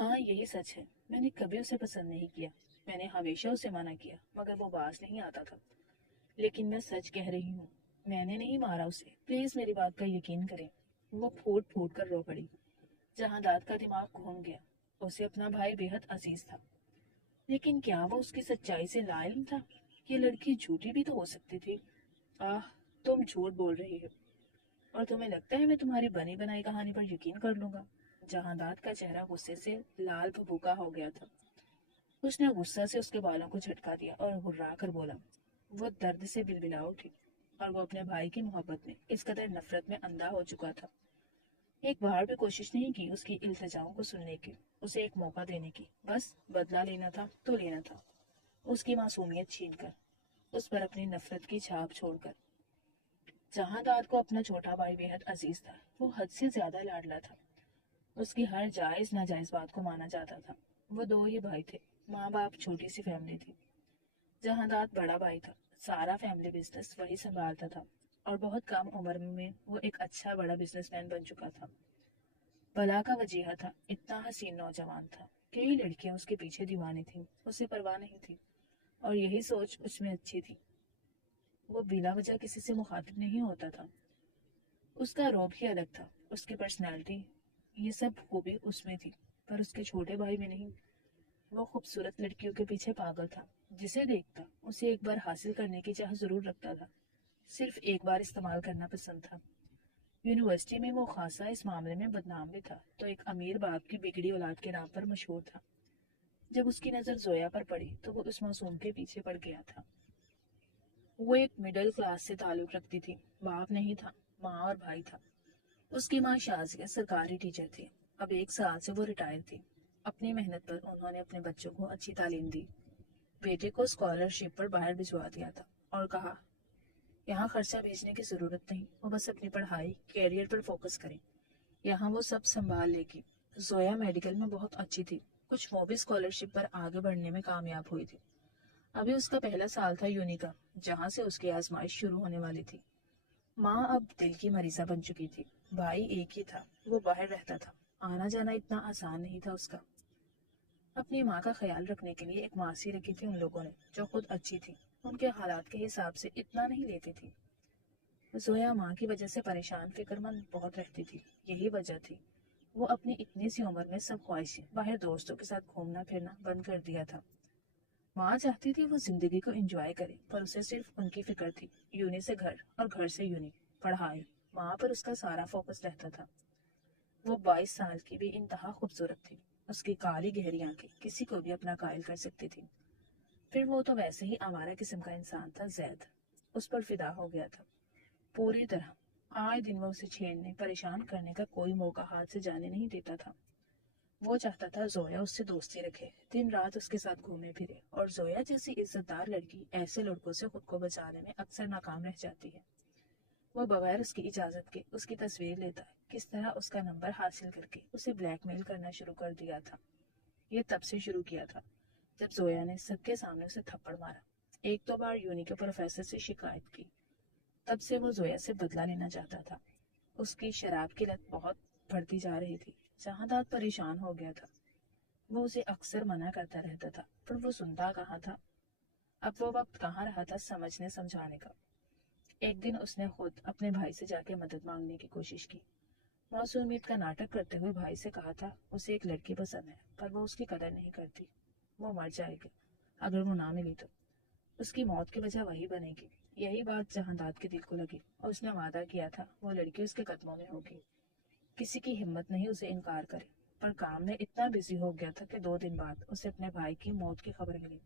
ہاں یہی سچ ہے، میں نے کبھی اسے پسند نہیں کیا، میں نے ہمیشہ اسے منع کیا مگر وہ باز نہیں آتا تھا۔ لیکن میں سچ کہہ رہی ہوں، میں نے نہیں مارا اسے، پلیز میری بات کا یقین کریں۔ وہ پھوٹ پھوٹ کر رو پڑی۔ جہاں داد کا دماغ گھوم گیا، اسے اپنا بھائی بے حد عزیز تھا، لیکن کیا وہ اس کی سچائی سے لا علم تھا؟ یہ لڑکی جھوٹی بھی تو ہو سکتی تھی۔ آہ، تم جھوٹ بول رہی ہو، اور تمہیں لگتا ہے میں تمہاری بنی بنائی کہانی پر یقین کر لوں گا؟ جہاں داد کا چہرہ غصے سے لال بھبوکا ہو گیا تھا۔ اس نے غصہ سے اس کے بالوں کو جھٹکا دیا اور ہررا کر بولا۔ وہ درد سے بلبلا اٹھی، اور وہ اپنے بھائی کی محبت میں اس قدر نفرت میں اندھا ہو چکا تھا، ایک بار بھی کوشش نہیں کی اس کی التجاؤں کو سننے کی، اسے ایک موقع دینے کی، بس بدلہ لینا تھا تو لینا تھا، اس کی معصومیت چھین کر، اس پر اپنی نفرت کی چھاپ چھوڑ کر۔ جہاں داد کو اپنا چھوٹا بھائی بے حد عزیز تھا، وہ حد سے زیادہ لاڈلا تھا، اس کی ہر جائز ناجائز بات کو مانا جاتا تھا۔ وہ دو ہی بھائی تھے، ماں باپ، چھوٹی سی فیملی تھی۔ جہاں داد بڑا بھائی تھا، سارا فیملی بزنس وہی سنبھالتا تھا، اور بہت کم عمر میں وہ ایک اچھا بڑا بزنس مین بن چکا تھا۔ بلا کا وجیہہ تھا، اتنا حسین نوجوان تھا، کئی لڑکیاں اس کے پیچھے دیوانی تھیں، اسے پرواہ نہیں تھی، اور یہی سوچ اس میں اچھی تھی۔ وہ بلا وجہ کسی سے مخاطب نہیں ہوتا تھا، اس کا روب ہی الگ تھا، اس کی پرسنالٹی، یہ سب خوبی اس میں تھی، پر اس کے چھوٹے بھائی میں نہیں۔ وہ خوبصورت لڑکیوں کے پیچھے پاگل تھا، جسے دیکھتا اسے ایک بار حاصل کرنے کی چاہ ضرور رکھتا تھا، صرف ایک بار استعمال کرنا پسند تھا۔ یونیورسٹی میں وہ خاصا اس معاملے میں بدنام بھی تھا، تو ایک امیر باپ کی بگڑی اولاد کے نام پر مشہور تھا۔ جب اس کی نظر زویا پر پڑی تو وہ اس معصوم کے پیچھے پڑ گیا تھا۔ وہ ایک مڈل کلاس سے تعلق رکھتی تھی، باپ نہیں تھا، ماں اور بھائی تھا۔ اس کی ماں شازیہ سرکاری ٹیچر تھی، اب 1 سال سے وہ ریٹائر تھی۔ اپنی محنت پر انہوں نے اپنے بچوں کو اچھی تعلیم دی، بیٹے کو اسکالرشپ پر باہر بھجوا دیا تھا، اور کہا یہاں خرچہ بھیجنے کی ضرورت نہیں، وہ بس اپنی پڑھائی، کیریئر پر فوکس کریں، یہاں وہ سب سنبھال لے گی۔ زویا میڈیکل میں بہت اچھی تھی، کچھ وہ بھی اسکالرشپ پر آگے بڑھنے میں کامیاب ہوئی تھی۔ ابھی اس کا پہلا سال تھا یونی کا، جہاں سے اس کی آزمائش شروع ہونے والی تھی۔ ماں اب دل کی مریضہ بن چکی تھی، بھائی ایک ہی تھا، وہ باہر رہتا تھا، آنا جانا اتنا آسان نہیں تھا اس کا۔ اپنی ماں کا خیال رکھنے کے لیے ایک ماسی رکھی تھی ان لوگوں نے، جو خود اچھی تھی، ان کے حالات کے حساب سے اتنا نہیں لیتی تھی۔ زویا ماں کی وجہ سے پریشان فکر مند بہت رہتی تھی، یہی وجہ تھی وہ اپنی اتنی سی عمر میں سب خواہشیں باہر دوستوں کے ساتھ گھومنا پھرنا بند کر دیا تھا۔ ماں چاہتی تھی وہ زندگی کو انجوائے کرے، پر اسے صرف ان کی فکر تھی، یونی سے گھر اور گھر سے یونی، پڑھائی، ماں پر اس کا سارا فوکس رہتا تھا۔ وہ 22 سال کی بھی انتہا خوبصورت تھی، اس کی کالی گہری آنکھیں کسی کو بھی اپنا قائل کر سکتی تھی۔ پھر وہ تو ویسے ہی آوارہ قسم کا انسان تھا، زید اس پر فدا ہو گیا تھا پوری طرح۔ آئے دن وہ اسے چھیڑنے، پریشان کرنے کا کوئی موقع ہاتھ سے جانے نہیں دیتا تھا۔ وہ چاہتا تھا زویا اس سے دوستی رکھے، دن رات اس کے ساتھ گھومے پھرے، اور زویا جیسی عزت دار لڑکی ایسے لڑکوں سے خود کو بچانے میں اکثر ناکام رہ جاتی ہے۔ وہ بغیر اس کی اجازت کے اس کی تصویر لیتا ہے، کس طرح اس کا نمبر حاصل کر کے اسے بلیک میل کرنا شروع کر دیا تھا۔ یہ تب سے شروع کیا تھا جب زویا نے سب کے سامنے اسے تھپڑ مارا، ایک دو بار یونی کے پروفیسر سے شکایت کی۔ تب سے وہ زویا سے بدلہ لینا چاہتا تھا۔ اس کی شراب کی لت بہت بڑھتی جا رہی تھی، جہاں داد پریشان ہو گیا تھا۔ وہ اسے اکثر منع کرتا رہتا تھا، پر وہ سنتا کہاں تھا۔ اب وہ وقت کہاں رہا تھا سمجھنے سمجھانے کا۔ ایک دن اس نے خود اپنے بھائی سے جا کے مدد مانگنے کی کوشش کی۔ معصومیت کا ناٹک کرتے ہوئے بھائی سے کہا تھا اسے ایک لڑکی پسند ہے، پر وہ اس کی قدر نہیں کرتی، وہ مر جائے گی اگر وہ نہ ملی تو، اس کی موت کی وجہ وہی بنے گی۔ یہی بات جہاں داد کے دل کو لگی، اور اس نے وعدہ کیا تھا وہ لڑکی اس کے قدموں میں ہوگی، کسی کی ہمت نہیں اسے انکار کرے۔ پر کام میں اتنا بزی ہو گیا تھا کہ 2 دن بعد اسے اپنے بھائی کی موت کی خبر ملی۔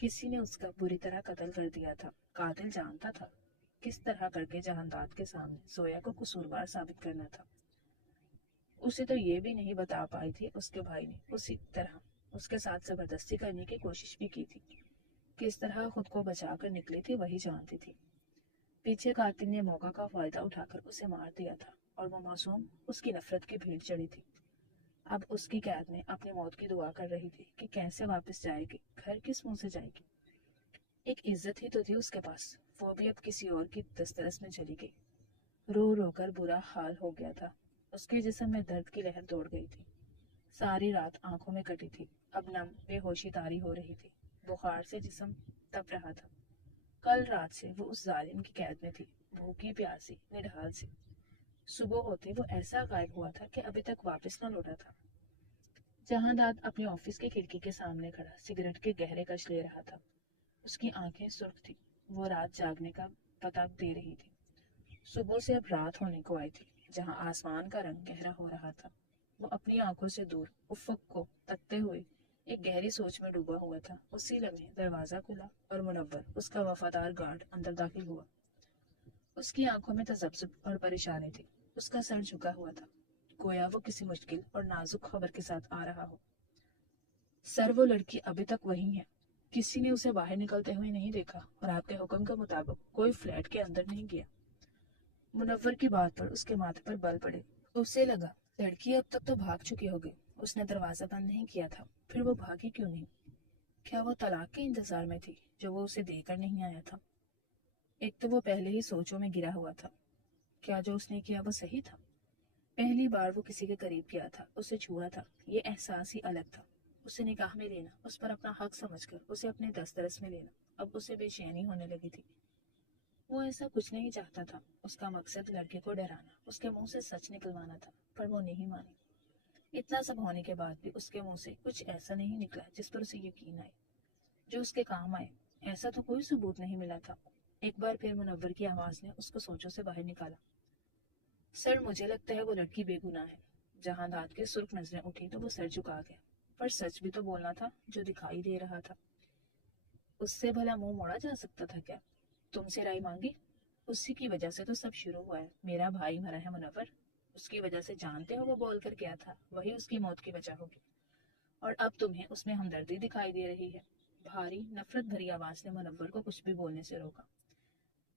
کسی نے اس کا بری طرح قتل کر دیا تھا۔ قاتل جانتا تھا کس طرح کر کے جہاں داد کے سامنے زویا کو قصوروار ثابت کرنا تھا۔ اسے تو یہ بھی نہیں بتا پائی تھی اس کے بھائی نے اسی طرح اس کے ساتھ زبردستی کرنے کی کوشش بھی کی تھی، کس طرح خود کو بچا کر نکلی تھی وہی جانتی تھی۔ پیچھے قاتل نے موقع کا فائدہ اٹھا کر اسے مار دیا تھا، اور وہ معصوم اس کی نفرت کی بھیڑ چڑھی تھی۔ اب اس کی قید میں اپنی موت کی دعا کر رہی تھی کہ کیسے واپس جائے گی، گھر کس منہ سے جائے گی۔ ایک عزت ہی تو تھی اس کے پاس، وہ بھی اب کسی اور کی دسترس میں چلی گئی۔ رو رو کر برا حال ہو گیا تھا، اس کے جسم میں درد کی لہر دوڑ گئی تھی۔ ساری رات آنکھوں میں کٹی تھی، اب نم بے ہوشی طاری ہو رہی تھی، بخار سے جسم تپ رہا تھا۔ کل رات سے وہ اس ظالم کی قید میں تھی، بھوکی پیاسی نڈھال سی۔ صبح ہوتے وہ ایسا غائب ہوا تھا کہ ابھی تک واپس نہ لوٹا تھا۔ جہاں داد اپنے آفس کی کھڑکی کے سامنے کھڑا سگریٹ کے گہرے کش لے رہا تھا۔ اس کی آنکھیں سرخ تھی، وہ رات جاگنے کا پتہ دے رہی تھی۔ صبح سے اب رات ہونے کو آئی تھی، جہاں آسمان کا رنگ گہرا ہو رہا تھا۔ وہ اپنی آنکھوں سے دور افق کو تکتے ہوئے ایک گہری سوچ میں ڈوبا ہوا تھا۔ اسی لمحے دروازہ کھلا اور منور، اس کا وفادار گارڈ، اندر داخل ہوا۔ اس کی آنکھوں میں تذبذب اور پریشانی تھی، اس کا سر جھکا ہوا تھا، گویا وہ کسی مشکل اور نازک خبر کے ساتھ آ رہا ہو۔ سر، وہ لڑکی ابھی تک وہی ہے، کسی نے اسے باہر نکلتے ہوئے نہیں دیکھا اور آپ کے حکم کے مطابق کوئی فلیٹ کے اندر نہیں گیا۔ منور کی بات پر اس کے ماتھے پر بل پڑے۔ اسے لگا لڑکی اب تک تو بھاگ چکی ہوگی، اس نے دروازہ بند نہیں کیا تھا، پھر وہ بھاگی کیوں نہیں؟ کیا وہ طلاق کے انتظار میں تھی جو وہ اسے دے کر نہیں آیا تھا؟ ایک تو وہ پہلے ہی سوچوں میں گرا ہوا تھا، کیا جو اس نے کیا وہ صحیح تھا؟ پہلی بار وہ کسی کے قریب گیا تھا، اسے چھوا تھا، یہ احساس ہی الگ تھا۔ اسے نکاح میں لینا، اس پر اپنا حق سمجھ کر اسے اپنے دسترس میں لینا، اب اسے بے چینی ہونے لگی تھی۔ وہ ایسا کچھ نہیں چاہتا تھا، اس کا مقصد لڑکے کو ڈرانا، اس کے منہ سے سچ نکلوانا تھا، پر وہ نہیں مانی۔ اتنا سب ہونے کے بعد بھی اس کے منہ سے کچھ ایسا نہیں نکلا جس پر اسے یقین آئے، جو اس کے کام آئے۔ ایسا تو کوئی ثبوت نہیں ملا تھا۔ ایک بار پھر منور کی آواز نے اس کو سوچوں سے باہر نکالا۔ سر، مجھے لگتا ہے وہ لڑکی بے گناہ ہے۔ جہاں داد کے سرخ نظریں اٹھی تو وہ سر جھکا گیا۔ پر سچ بھی تو بولنا تھا جو دکھائی دے رہا تھا۔ اس سے بھلا منہ موڑا جا سکتا تھا کیا؟ تم سے رائے مانگی؟ اسی کی وجہ سے تو سب شروع ہوا ہے۔ میرا بھائی مرا ہے منور، اس کی وجہ سے جانتے ہو وہ بول کر کیا تھا، وہی اس کی موت کی وجہ ہوگی، اور اب تمہیں اس میں ہمدردی دکھائی دے رہی ہے۔ بھاری نفرت بھری آواز نے منور کو کچھ بھی بولنے سے روکا۔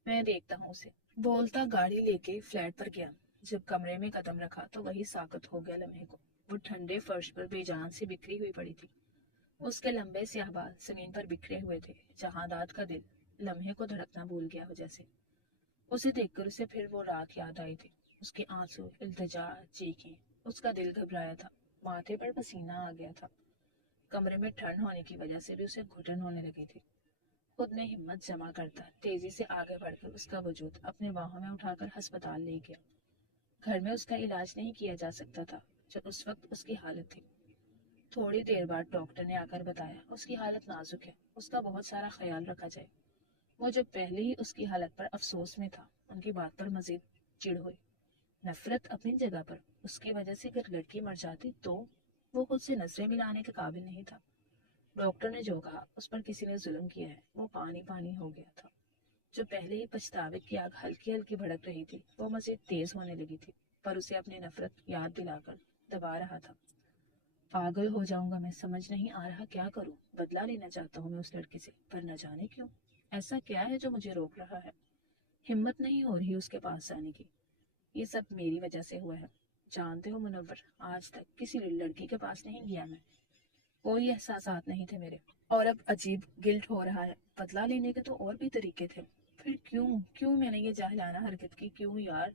میں دیکھتا ہوں اسے، بولتا گاڑی لے کے فلیٹ پر گیا۔ جب کمرے میں قدم رکھا تو وہی ساکت ہو گیا لمحے کو۔ وہ ٹھنڈے فرش پر بے جان سے بکھری ہوئی پڑی تھی، اس کے لمبے سیاہ بال زمین پر بکھرے ہوئے تھے۔ جہاں داد کا دل لمحے کو دھڑکنا بھول گیا ہو جیسے۔ اسے دیکھ کر اسے پھر وہ رات یاد آئی تھی، اس کے آنسو، التجا، چیخیں۔ اس کا دل گھبرایا تھا، ماتھے پر پسینہ آ گیا تھا۔ کمرے میں ٹھنڈ ہونے کی وجہ سے بھی اسے گھٹن ہونے لگی تھی۔ خود میں ہمت جمع کرتا تیزی سے آگے بڑھ کر اس کا وجود اپنے باہوں میں اٹھا کر ہسپتال لے گیا۔ گھر میں اس کا علاج نہیں کیا جا سکتا تھا جو اس وقت اس کی حالت تھی۔ تھوڑی دیر بعد ڈاکٹر نے آ کر بتایا اس کی حالت نازک ہے، اس کا بہت سارا خیال رکھا جائے۔ وہ جب پہلے ہی اس کی حالت پر افسوس میں تھا، ان کی بات پر مزید چڑ ہوئی۔ نفرت اپنی جگہ پر، اس کی وجہ سے اگر لڑکی مر جاتی تو وہ خود سے نظریں ملانے کے قابل نہیں تھا۔ ڈاکٹر نے جو کہا اس پر کسی نے ظلم کیا ہے، وہ پانی پانی ہو گیا تھا۔ جو پہلے ہی پچھتاوے کی آگ ہلکی ہلکی بھڑک رہی تھی وہ مزید تیز ہونے لگی تھی، پر اسے اپنی نفرت یاد دلا کر دبا رہا تھا۔ پاگل ہو جاؤں گا میں، سمجھ نہیں آ رہا کیا کروں۔ بدلہ لینا چاہتا ہوں میں اس لڑکی سے، پر نہ جانے کیوں، ایسا کیا ہے جو مجھے روک رہا ہے؟ ہمت نہیں ہو رہی اس کے پاس جانے کی۔ یہ سب میری وجہ سے ہوا ہے۔ جانتے ہو منور، آج تک کسی لڑکی کے پاس نہیں گیا میں، کوئی احساسات نہیں تھے میرے، اور اب عجیب گلٹ ہو رہا ہے۔ بدلہ لینے کے تو اور بھی طریقے تھے، پھر کیوں میں نے یہ جاہلانہ حرکت کی، کیوں یار؟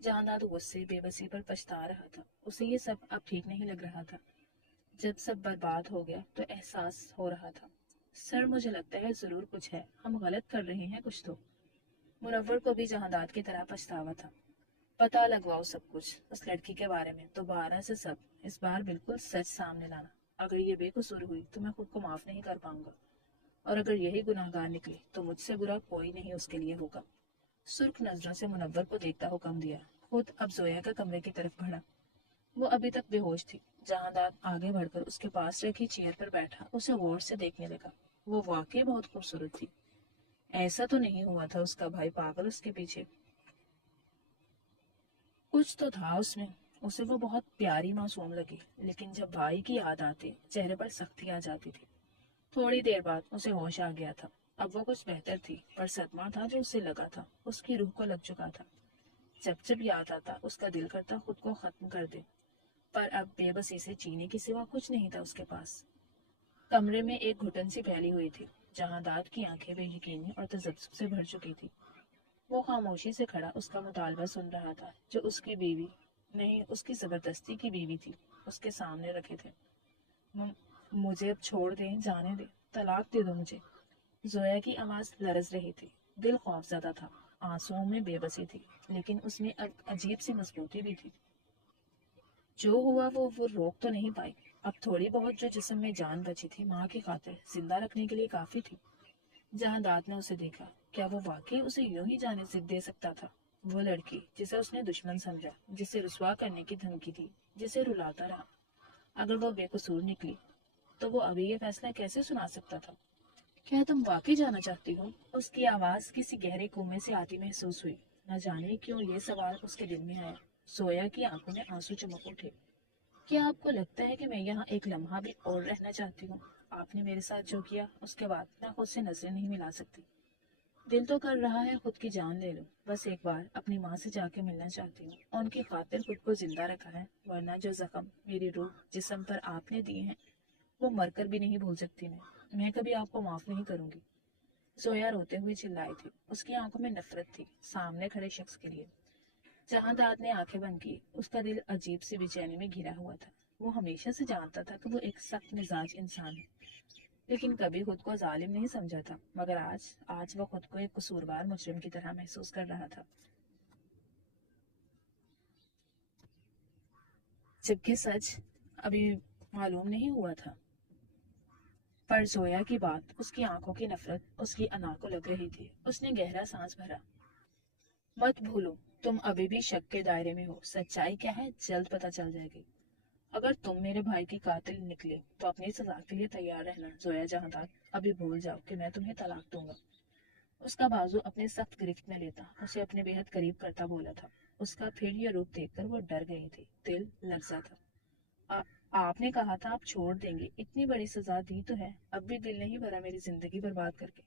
جانداد غصے بے بسی پر پچھتا رہا تھا، اسے یہ سب اب ٹھیک نہیں لگ رہا تھا۔ جب سب برباد ہو گیا تو احساس ہو رہا تھا، سر مجھے لگتا ہے ضرور کچھ ہے، ہم غلط کر رہے ہیں کچھ تو۔ منور کو بھی جہانداد کی طرح پچھتاوا تھا۔ پتہ لگواؤ سب کچھ اس لڑکی کے بارے میں، دوبارہ سے سب، اس بار بالکل سچ سامنے لانا۔ اگر یہ بے قصور ہوئی تو میں خود کو معاف نہیں کر پاؤں گا، اور اگر یہی گناہ گار نکلی تو مجھ سے برا کوئی نہیں اس کے لیے ہوگا۔ سرخ نظروں سے منور کو دیکھتا حکم دیا، خود اب زویا کے کمرے کی طرف بڑھا۔ وہ ابھی تک بے ہوش تھی۔ جہانداد آگے بڑھ کر اس کے پاس رکھی چیئر پر بیٹھا اسے غور سے دیکھنے لگا۔ وہ واقعی بہت خوبصورت تھی، ایسا تو نہیں ہوا تھا اس کا بھائی پاگل اس کے پیچھے، کچھ تو تھا اس میں۔ اسے وہ بہت پیاری معصوم لگی، لیکن جب بھائی کی یاد آتی چہرے پر سختی آ جاتی تھی۔ تھوڑی دیر بعد اسے ہوش آ گیا تھا، اب وہ کچھ بہتر تھی، پر صدمہ تھا جو اسے لگا تھا اس کی روح کو لگ چکا تھا۔ جب جب یاد آتا اس کا دل کرتا خود کو ختم کر دے، پر اب بے بسی سے جینے کے سوا کچھ نہیں تھا اس کے پاس۔ کمرے میں ایک گھٹن سی پھیلی ہوئی تھی، جہانداد کی آنکھیں بے یقینی اور تذبذب سے بھر چکی تھی۔ وہ خاموشی سے کھڑا اس کا مطالبہ سن رہا تھا جو اس کی بیوی نہیں، اس کی زبردستی کی بیوی تھی۔ اس کے سامنے رکھے تھے۔ مجھے اب چھوڑ دیں، جانے دیں، طلاق دے دو مجھے۔ زویا کی آواز لرز رہی تھی، دل خوف زدہ تھا، آنسوؤں میں بے بسی تھی، لیکن اس میں عجیب سی مضبوطی بھی تھی۔ جو ہوا وہ روک تو نہیں پائی۔ اب تھوڑی بہت جو جسم میں جان بچی تھی ماں کی خاطر زندہ رکھنے کے لیے کافی تھی۔ جہانداد نے اسے دیکھا۔ کیا وہ واقعی اسے یوں ہی جانے دے سکتا تھا؟ وہ لڑکی جسے اس نے دشمن سمجھا، جسے رسوا کرنے کی دھمکی دی، جسے رلاتا رہا، اگر وہ بے قصور نکلی تو وہ ابھی یہ فیصلہ کیسے سنا سکتا تھا؟ کیا تم واقعی جانا چاہتی ہو؟ اس کی آواز کسی گہرے کنویں سے آتی محسوس ہوئی۔ نہ جانے کیوں یہ سوال اس کے دل میں آیا۔ زویا کی آنکھوں میں آنسو چمک اٹھے۔ کیا آپ کو لگتا ہے کہ میں یہاں ایک لمحہ بھی اور رہنا چاہتی ہوں؟ آپ نے میرے ساتھ جو کیا اس کے بعد میں خود سے نظریں نہیں ملا سکتی۔ دل تو کر رہا ہے خود کی جان لے لو، بس ایک بار اپنی ماں سے جا کے ملنا چاہتی ہوں، اور ان کی خاطر خود کو زندہ رکھا ہے، ورنہ جو زخم میری روح جسم پر آپ نے دیے ہیں وہ مر کر بھی نہیں بھول سکتی میں کبھی آپ کو معاف نہیں کروں گی۔ زویا روتے ہوئے چلائی تھی، اس کی آنکھوں میں نفرت تھی، سامنے کھڑے شخص کے لیے۔ جہانداد نے آنکھیں بند کی، اس کا دل عجیب سی بے چینی میں گھرا ہوا تھا۔ وہ ہمیشہ سے جانتا تھا کہ وہ ایک سخت مزاج انسان ہے، لیکن کبھی خود کو ظالم نہیں سمجھا تھا، مگر آج وہ خود کو ایک قصوروار مجرم کی طرح محسوس کر رہا تھا، جبکہ سچ ابھی معلوم نہیں ہوا تھا۔ پر زویا کی بات، اس کی آنکھوں کی نفرت اس کی انا کو لگ رہی تھی۔ اس نے گہرا سانس بھرا۔ مت بھولو، تم ابھی بھی شک کے دائرے میں ہو، سچائی کیا ہے جلد پتہ چل جائے گی۔ اگر تم میرے بھائی کی قاتل نکلے تو اپنی سزا کے لیے تیار رہنا زویا جہانداد، ابھی بھول جاؤ کہ میں تمہیں طلاق دوں گا۔ اس کا بازو اپنے سخت گرفت میں لیتا اسے اپنے بے حد قریب کرتا بولا تھا۔ اس کا پھر یہ روپ دیکھ کر وہ ڈر گئی تھی، دل لرزا تھا۔ آپ نے کہا تھا آپ چھوڑ دیں گے، اتنی بڑی سزا دی تو ہے، اب بھی دل نہیں بھرا میری زندگی برباد کر کے؟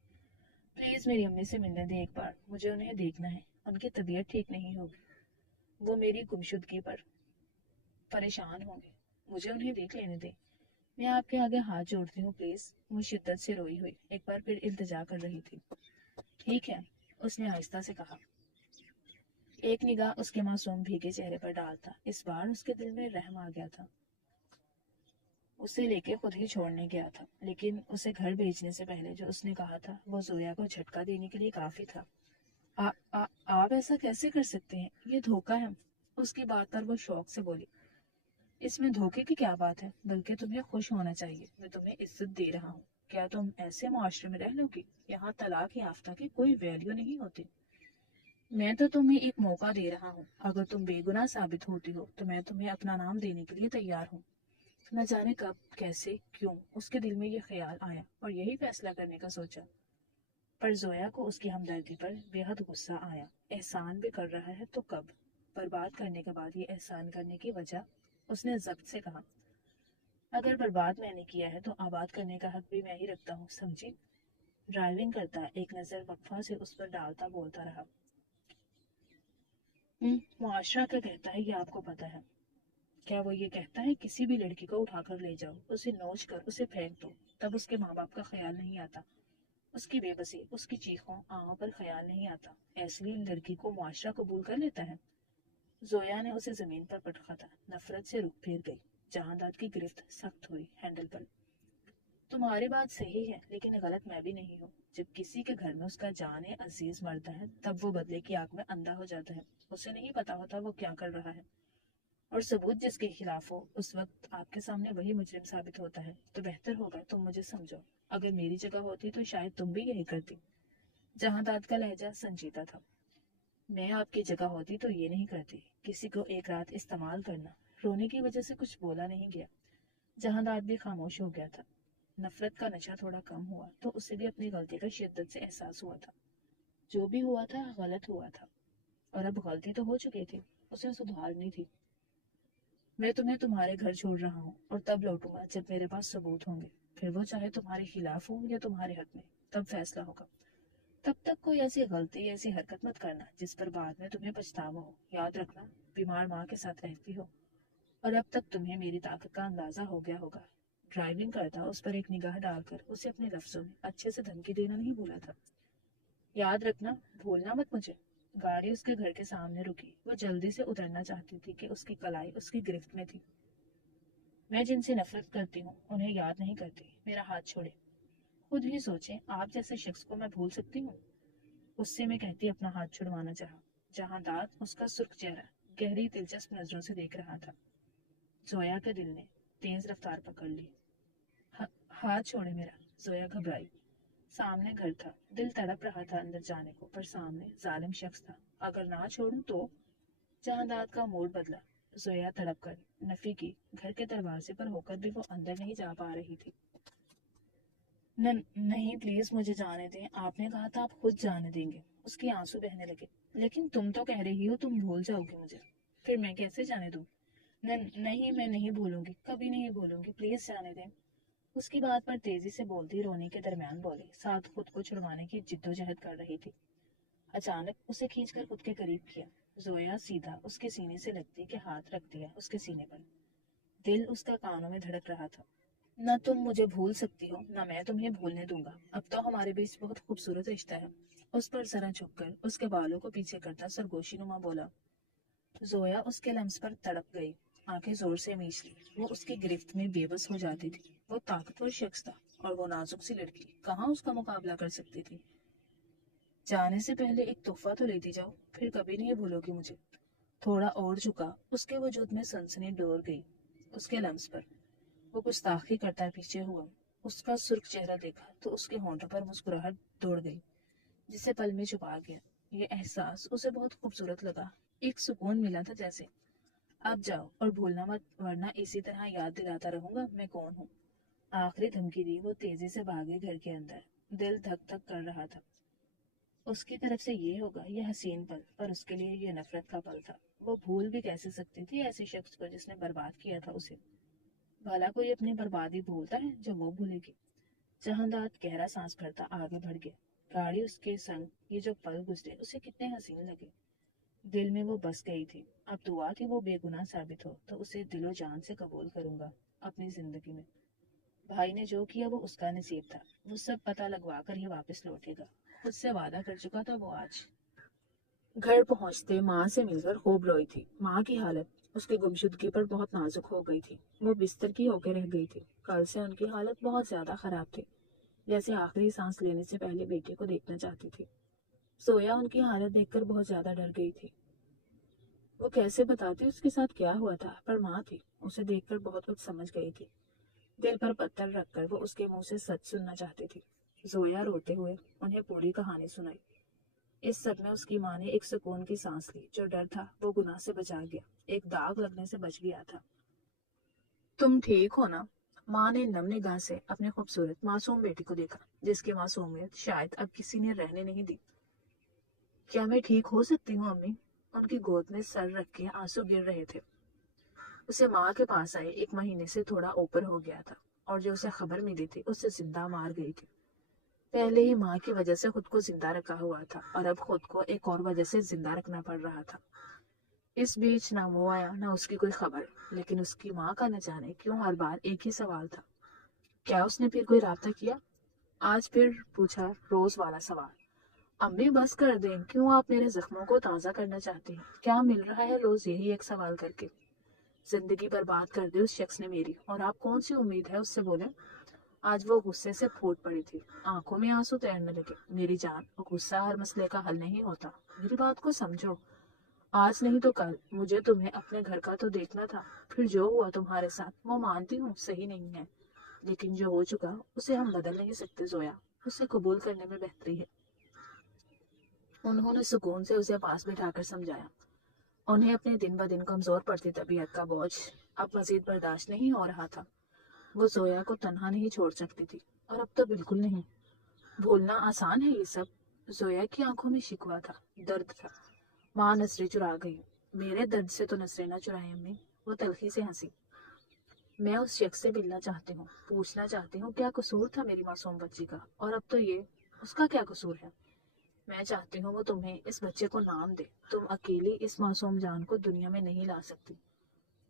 پلیز میری امی سے ملنے دیں ایک بار، مجھے انہیں دیکھنا ہے، ان کی طبیعت ٹھیک نہیں ہوگی، وہ میری گمشدگی پر پریشان ہوں گے، مجھے انہیں دیکھ لینے دیں۔ میں آپ کے آگے ہاتھ جوڑتی ہوں پلیز۔ وہ شدت سے روئی ہوئی، ایک بار پھر التجا کر رہی تھی۔ ٹھیک ہے، اس نے آہستہ سے کہا، ایک نگاہ اس کے معصوم بھیگے چہرے پر ڈالتا۔ اس بار اس کے دل میں رحم آ گیا تھا۔ اسے لے کے خود ہی چھوڑنے گیا تھا، لیکن اسے گھر بھیجنے سے پہلے جو اس نے کہا تھا وہ زویا کو جھٹکا دینے کے لیے کافی تھا۔ آپ ایسا کیسے کر سکتے ہیں؟ یہ دھوکہ ہے۔ اس کی بات پر وہ شوق سے بولی۔ اس میں دھوکے کی کیا بات ہے؟ بلکہ تمہیں خوش ہونا چاہیے، میں تمہیں عزت دے رہا ہوں۔ کیا تم ایسے معاشرے میں رہ لو گی؟ یہاں طلاق یافتہ کی کوئی ویلیو نہیں ہوتی۔ میں تو تمہیں ایک موقع دے رہا ہوں، اگر تم بے گناہ ثابت ہوتی ہو تو میں تمہیں اپنا نام دینے کے لیے تیار ہوں۔ نہ جانے کب، کیسے، کیوں اس کے دل میں یہ خیال آیا اور یہی فیصلہ کرنے کا سوچا۔ پر زویا کو اس کی ہمدردی پر بے حد غصہ آیا۔ احسان بھی کر رہا ہے تو کب؟ برباد کرنے کے بعد یہ احسان کرنے کی وجہ؟ اس نے ضبط سے کہا، اگر برباد میں نے کیا ہے تو آباد کرنے کا حق بھی میں ہی رکھتا ہوں، سمجھی؟ ڈرائیونگ کرتا ایک نظر وقفہ سے اس پر ڈالتا بولتا رہا، معاشرہ کیا کہتا ہے یہ آپ کو پتا ہے؟ کیا وہ یہ کہتا ہے کسی بھی لڑکی کو اٹھا کر لے جاؤ، اسے نوچ کر اسے پھینک دو، تب اس کے ماں باپ کا خیال نہیں آتا، اس کی بے بسی، اس کی چیخوں آہوں پر خیال نہیں آتا، ایسی لڑکی کو معاشرہ قبول کر لیتا ہے؟ زویا نے اسے زمین پر پٹکا تھا، نفرت سے رخ پھیر گئی۔ جہانداد کی گرفت سخت ہوئی ہینڈل پر۔ تمہاری بات صحیح ہے، لیکن غلط میں بھی نہیں ہوں۔ جب کسی کے گھر میں اس کا جان عزیز مرتا ہے تب وہ بدلے کی آگ میں اندھا ہو جاتا ہے، اسے نہیں پتا ہوتا وہ کیا کر رہا ہے، اور ثبوت جس کے خلاف ہو اس وقت آپ کے سامنے وہی مجرم ثابت ہوتا ہے۔ تو بہتر ہوگا تم مجھے سمجھو، اگر میری جگہ ہوتی تو شاید تم بھی یہی کرتی۔ جہانداد کا لہجہ سنجیدہ تھا۔ میں آپ کی جگہ ہوتی تو یہ نہیں کرتی۔ کسی کو ایک رات استعمال کرنا۔ رونے کی وجہ سے کچھ بولا نہیں گیا۔ جہانداد بھی خاموش ہو گیا تھا۔ نفرت کا نشہ تھوڑا کم ہوا تو اسے بھی اپنی غلطی کا شدت سے احساس ہوا تھا۔ جو بھی ہوا تھا غلط ہوا تھا، اور اب غلطی تو ہو چکی تھی، اسے سدھارنی تھی۔ میں تمہیں تمہارے گھر چھوڑ رہا ہوں اور تب لوٹوں گا جب میرے پاس ثبوت ہوں گے، پھر وہ چاہے تمہارے خلاف ہو یا تمہارے حق میں، تب فیصلہ ہوگا۔ تب تک کوئی ایسی غلطی، ایسی حرکت مت کرنا جس پر بعد میں تمہیں پچھتاوا ہو۔ یاد رکھنا، بیمار ماں کے ساتھ رہتی ہو، اور اب تک تمہیں میری طاقت کا اندازہ ہو گیا ہوگا۔ ڈرائیونگ کرتا اس پر ایک نگاہ ڈال کر اسے اپنے لفظوں میں اچھے سے دھمکی دینا نہیں بھولا تھا۔ یاد رکھنا، بھولنا مت مجھے۔ گاڑی اس کے گھر کے سامنے رکی۔ وہ جلدی سے اترنا چاہتی تھی کہ اس کی کلائی اس کی گرفت میں تھی۔ میں جن سے نفرت کرتی ہوں انہیں یاد نہیں کرتی. میرا ہاتھ چھوڑے. خود بھی سوچیں آپ جیسے شخص کو میں بھول سکتی ہوں. اس سے میں کہتی اپنا ہاتھ چھڑوانا چاہا. جہاں داد اس کا سرخ چہرہ گہری دلچسپ نظروں سے دیکھ رہا تھا. زویا کے دل نے تیز رفتار پکڑ لی. ہاتھ چھوڑے میرا. زویا گھبرائی. سامنے گھر تھا. دل تڑپ رہا تھا اندر جانے کو پر سامنے ظالم شخص تھا. اگر نہ چھوڑوں تو. جہاں داد کا موڈ بدلا. زویا تڑپ کر نفی کی. گھر کے دروازے پر ہو کر بھی وہ اندر نہیں جا پا رہی تھی. نہیں پلیز مجھے جانے دیں. آپ نے کہا تھا آپ خود جانے دیں گے. اس کی آنسو بہنے لگے. لیکن تم تو کہہ رہی ہو تم بھول جاؤ گی مجھے. پھر میں کیسے جانے دوں؟ نہیں میں نہیں بھولوں گی. کبھی نہیں بھولوں گی. پلیز جانے دیں. اس کی بات پر تیزی سے بولتی رونی کے درمیان بولی. ساتھ خود کو چھڑوانے کی جدوجہد کر رہی تھی. اچانک اسے کھینچ کر خود کے قریب کیا. زویا سیدھا اس کے سینے سے لگتی کہ ہاتھ رکھ دیا اس کے سینے پر. دل اس کا کانوں میں دھڑک رہا تھا. نہ تم مجھے بھول سکتی ہو نہ میں تمہیں بھولنے دوں گا. اب تو ہمارے بیچ بہت خوبصورت رشتہ ہے. اس پر ذرا جھک کر اس کے بالوں کو پیچھے کرتا سرگوشی نما بولا. زویا اس کے لمس پر تڑپ گئی. آنکھیں زور سے میچ لی. وہ اس کی گرفت میں بے بس ہو جاتی تھی. وہ طاقتور شخص تھا اور وہ نازک سی لڑکی کہاں اس کا مقابلہ کر سکتی تھی. جانے سے پہلے ایک تحفہ تو لیتی جاؤ. پھر کبھی نہیں بھولو گی مجھے. تھوڑا اور جھکا. اس کے وجود میں سنسنی ڈور گئی اس کے لمس پر. وہ گستاخی کرتا پیچھے ہوا. اس کا سرخ چہرہ دیکھا تو اس کے ہونٹوں پر مسکراہٹ دوڑ گئی جسے پل میں چھپا گیا. یہ احساس اسے بہت خوبصورت لگا. ایک سکون ملا تھا جیسے. اب جاؤ اور بھولنا مت ورنہ اسی طرح یاد دلاتا رہوں گا میں کون ہوں. آخری دھمکی دی. وہ تیزی سے بھاگی گھر کے اندر. دل دھک دھک کر رہا تھا. اس کی طرف سے یہ ہوگا یہ حسین پل پر اس کے لیے یہ نفرت کا پل تھا. وہ بھول بھی کیسے سکتی تھی ایسے شخص کو جس نے برباد کیا تھا اسے. بھلا کوئی اپنی بربادی بھولتا ہے جو وہ بھولے گی. جہاں داد گہرا سانس بھرتا آگے بڑھ گیا. گاڑی اس کے سنگ یہ جو پل گزرے اسے کتنے حسین لگے. دل میں وہ بس گئی تھی. اب دعا کہ وہ بے گناہ ثابت ہو تو اسے دل و جان سے قبول کروں گا اپنی زندگی میں. بھائی نے جو کیا وہ اس کا نصیب تھا. وہ سب پتہ لگوا کر ہی واپس لوٹے گا. خود سے وعدہ کر چکا تھا وہ آج. گھر پہنچتے ماں سے مل کر خوب روئی تھی. ماں کی حالت اس کی گمشدگی پر بہت نازک ہو گئی تھی. وہ بستر کی ہو کے رہ گئی تھی. کل سے ان کی حالت بہت زیادہ خراب تھی. جیسے آخری سانس لینے سے پہلے بیٹے کو دیکھنا چاہتی تھی. زویا ان کی حالت دیکھ کر بہت زیادہ ڈر گئی تھی. وہ کیسے بتاتی اس کے ساتھ کیا ہوا تھا پر ماں تھی. اسے دیکھ کر بہت کچھ سمجھ گئی تھی. دل پر پتھر رکھ کر وہ اس کے منہ سے سچ سننا چاہتی تھی. زویا روتے ہوئے انہیں پوری کہانی سنائی. اس سب میں اس کی ماں نے ایک سکون کی سانس لی. جو ڈر تھا وہ گناہ سے بچا گیا. ایک داغ لگنے سے بچ گیا تھا. تم ٹھیک ہو نا؟ ماں نے نم نگاہ سے اپنے خوبصورت معصوم بیٹی کو دیکھا جس کی معصومیت شاید اب کسی نے رہنے نہیں دی. کیا میں ٹھیک ہو سکتی ہوں امی؟ ان کی گود میں سر رکھ کے آنسو گر رہے تھے. اسے ماں کے پاس آئے 1 مہینے سے تھوڑا اوپر ہو گیا تھا اور جو اسے خبر ملی تھی اس سے زندہ مار گئی تھی. پہلے ہی ماں کی وجہ سے خود کو زندہ رکھا ہوا تھا اور اب خود کو ایک اور وجہ سے زندہ رکھنا پڑ رہا تھا. اس بیچ نہ وہ آیا نہ اس کی کوئی خبر. لیکن اس کی ماں کا نہ جانے کیوں ہر بار ایک ہی سوال تھا. کیا اس نے پھر کوئی رابطہ کیا؟ آج پھر پوچھا روز والا سوال. امی بس کر دیں. کیوں آپ میرے زخموں کو تازہ کرنا چاہتے ہیں؟ کیا مل رہا ہے روز یہی ایک سوال کر کے؟ زندگی برباد کر دی اس شخص نے میری اور آپ کون سی امید ہے اس سے بولے. آج وہ غصے سے پھوٹ پڑی تھی. آنکھوں میں آنسو تیرنے لگے. میری جان غصہ ہر مسئلے کا حل نہیں ہوتا. میری بات کو سمجھو. آج نہیں تو کل مجھے تمہیں اپنے گھر کا تو دیکھنا تھا. پھر جو ہوا تمہارے ساتھ وہ مانتی ہوں صحیح نہیں ہے لیکن جو ہو چکا اسے ہم بدل نہیں سکتے. زویا اسے قبول کرنے میں بہتری ہے. انہوں نے سکون سے اسے پاس بٹھا کر سمجھایا. انہیں اپنے دن بدن کمزور پڑتی طبیعت کا بوجھ اب مزید برداشت نہیں ہو رہا تھا. وہ زویا کو تنہا نہیں چھوڑ سکتی تھی اور اب تو بالکل نہیں. بھولنا آسان ہے یہ سب. زویا کی آنکھوں میں شکوہ تھا. درد تھا. ماں نظریں چرا گئی. میرے درد سے تو نظریں نہ چرائیں امی. وہ تلخی سے ہنسی. میں اس شخص سے ملنا چاہتی ہوں. پوچھنا چاہتی ہوں کیا قصور تھا میری معصوم بچی کا اور اب تو یہ اس کا کیا قصور ہے. میں چاہتی ہوں وہ تمہیں اس بچے کو نام دے. تم اکیلی اس معصوم جان کو دنیا میں نہیں لا سکتی.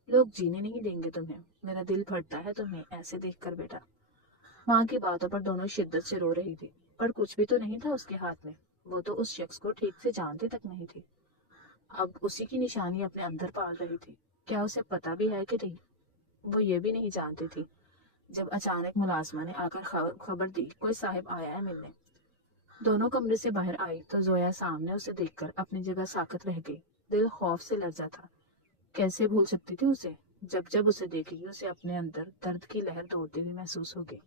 لوگ جینے نہیں دیں گے تمہیں. میرا دل پھٹتا ہے تمہیں ایسے دیکھ کر بیٹا. ماں کی باتوں پر دونوں شدت سے رو رہی تھی پر کچھ بھی تو نہیں تھا اس کے ہاتھ میں. وہ تو اس شخص کو ٹھیک سے جانتے تک نہیں تھی. اب اسی کی نشانی اپنے اندر پال رہی تھی. کیا اسے پتا بھی ہے کہ نہیں؟ وہ یہ بھی نہیں جانتی تھی جب اچانک ملازمہ نے آ کر خبر دی کوئی صاحب آیا ہے ملنے۔ دونوں کمرے سے باہر آئی تو زویا سامنے اسے دیکھ کر اپنی جگہ ساکت رہ گئی۔ دل خوف سے لرزا تھا۔ کیسے بھول سکتی تھی اسے؟ جب اسے دیکھی اسے اپنے اندر درد کی لہر دوڑتی ہوئی محسوس ہو گئی۔